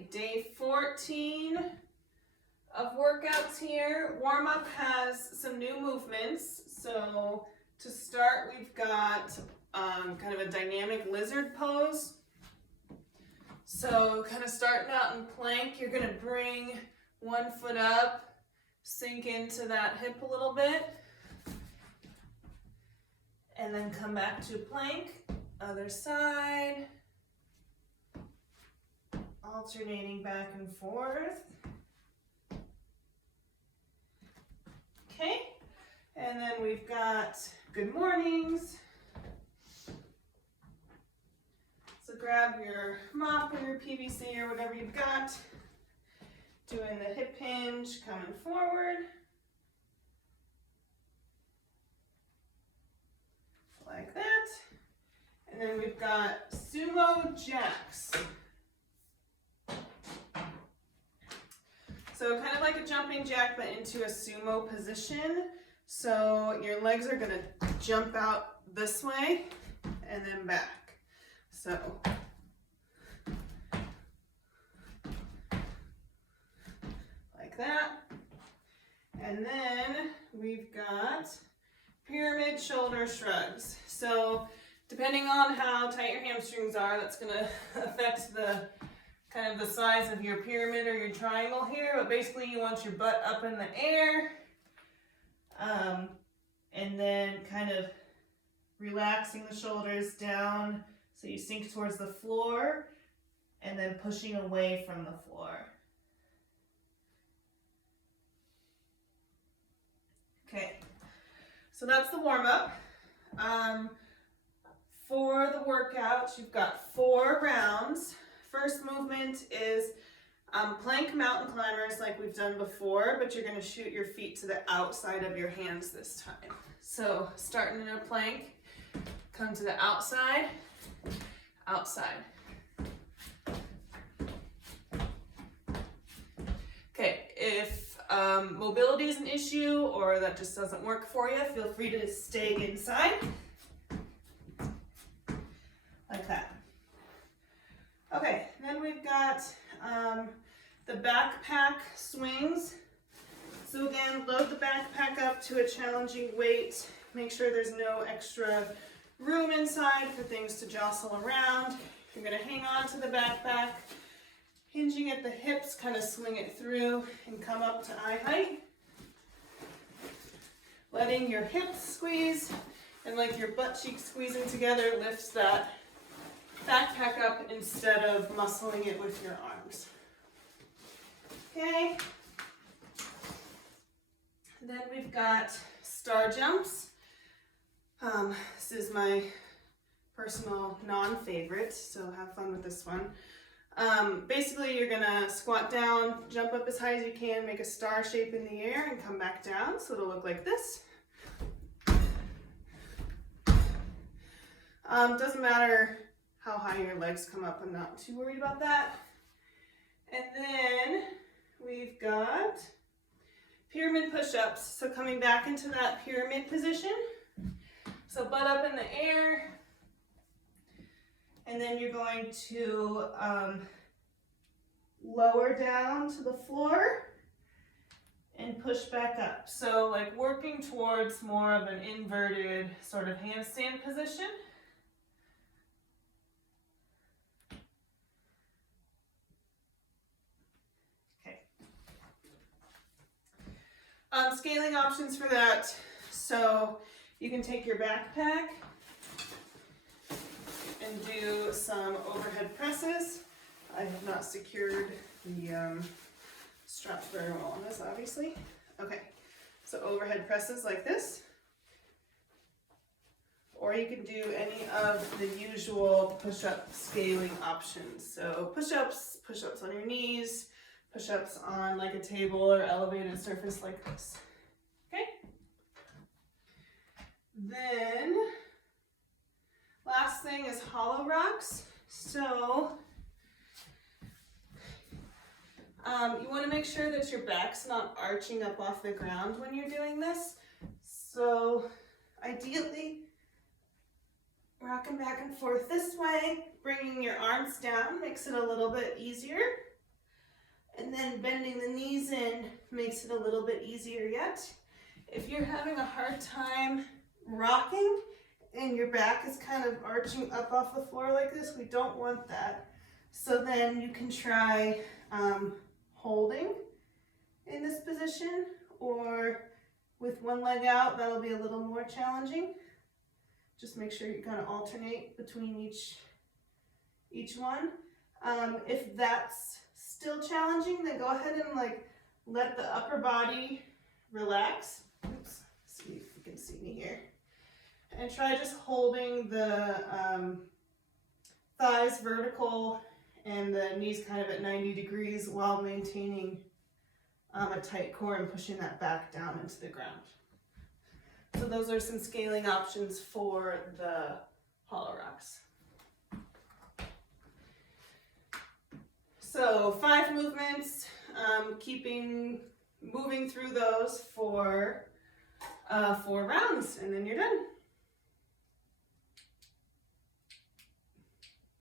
right, day 14 of workouts here. Warm-up has some new movements. So to start, we've got kind of a dynamic lizard pose. So kind of starting out in plank, you're gonna bring one foot up, sink into that hip a little bit, and then come back to plank, other side, alternating back and forth. Okay, and then we've got good mornings. So grab your mop or your PVC or whatever you've got. Doing the hip hinge, coming forward. Like that. And then we've got Sumo Jacks. So kind of like a jumping jack, but into a sumo position. So your legs are gonna jump out this way and then back. So like that. And then we've got pyramid shoulder shrugs. So depending on how tight your hamstrings are, that's gonna affect the kind of the size of your pyramid or your triangle here, but basically you want your butt up in the air, and then kind of relaxing the shoulders down so you sink towards the floor, and then pushing away from the floor. Okay, so that's the warm-up. For the workout, you've got 4 rounds. First movement is plank mountain climbers like we've done before, but you're gonna shoot your feet to the outside of your hands this time. So starting in a plank, come to the outside, outside. Okay, if mobility is an issue or that just doesn't work for you, feel free to stay inside, like that. Okay, then we've got the backpack swings. So again, load the backpack up to a challenging weight. Make sure there's no extra room inside for things to jostle around. You're gonna hang on to the backpack, hinging at the hips, kind of swing it through and come up to eye height. Letting your hips squeeze and like your butt cheeks squeezing together lifts that backpack up instead of muscling it with your arms. Okay. Then we've got star jumps. This is my personal non-favorite, so have fun with this one. Basically, you're gonna squat down, jump up as high as you can, make a star shape in the air, and come back down. So it'll look like this. Doesn't matter how high your legs come up, I'm not too worried about that. And then we've got pyramid push-ups. So coming back into that pyramid position. So butt up in the air. And then you're going to lower down to the floor and push back up. So like working towards more of an inverted sort of handstand position. Scaling options for that. So you can take your backpack and do some overhead presses. I have not secured the straps very well on this, obviously. Okay, so overhead presses like this. Or you can do any of the usual push-up scaling options. So push-ups on your knees, push-ups on like a table or elevated surface like this. Okay? Then, last thing is hollow rocks. So, you want to make sure that your back's not arching up off the ground when you're doing this. So, ideally, rocking back and forth this way, bringing your arms down makes it a little bit easier. And then bending the knees in makes it a little bit easier yet. If you're having a hard time rocking and your back is kind of arching up off the floor like this, we don't want that. So then you can try holding in this position, or with one leg out, that'll be a little more challenging. Just make sure you kind of alternate between each one. If that's still challenging, then go ahead and like let the upper body relax. Oops, see if you can see me here. And try just holding the thighs vertical and the knees kind of at 90 degrees while maintaining a tight core and pushing that back down into the ground. So those are some scaling options for the hollow rocks. So 5 movements, moving through those for 4 rounds, and then you're done.